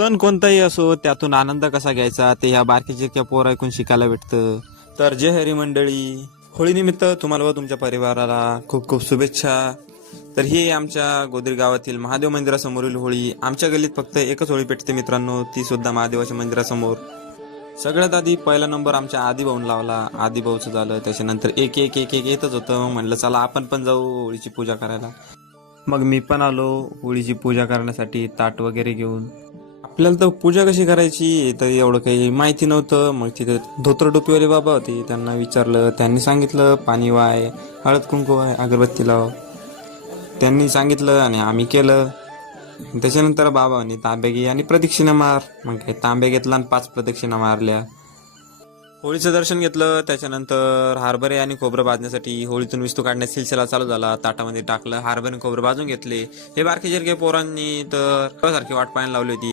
सण कोणताही असो त्यातून आनंद कसा घ्यायचा ते ह्या बारकीच्या पोर ऐकून शिकायला भेटतं. तर जय हरी मंडळी, होळीनिमित्त तुम्हाला व तुमच्या परिवाराला खूप खूप शुभेच्छा. तर ही आमच्या गोदरी गावातील महादेव मंदिरासमोरील होळी. आमच्या गल्लीत फक्त एकच होळी पेटते मित्रांनो, ती सुद्धा महादेवाच्या मंदिरासमोर. सगळ्यात आधी पहिला नंबर आमच्या आदी भाऊन लावला. आदी भाऊचं झालं, त्याच्यानंतर एक एक एक एक येतच होतं. मग म्हणलं चला आपण पण जाऊ होळीची पूजा करायला. मग मी पण आलो होळीची पूजा करण्यासाठी ताट वगैरे घेऊन. आपल्याला तर पूजा कशी करायची तर एवढं काही माहिती नव्हतं. मग तिथे धोतर टोपीवाले बाबा होते, त्यांना विचारलं. त्यांनी सांगितलं पाणी वाय, हळद कुंकू वाय, अगरबत्ती लाव. त्यांनी सांगितलं आणि आम्ही केलं. त्याच्यानंतर बाबांनी तांबे घे आणि प्रदक्षिणा मार. मग काय तांबे घेतला आणि 5 प्रदक्षिणा मारल्या. होळीचं दर्शन घेतलं. त्याच्यानंतर हरभरे आणि खोबरं भाजण्यासाठी होळीतून विस्तू काढण्याचा सिलसिला चालू झाला. ताटामध्ये टाकलं, हरभरे खोबरं भाजून घेतले. हे बारके जरके पोरांनी तर सारखी वाट पाहायला लावली होती.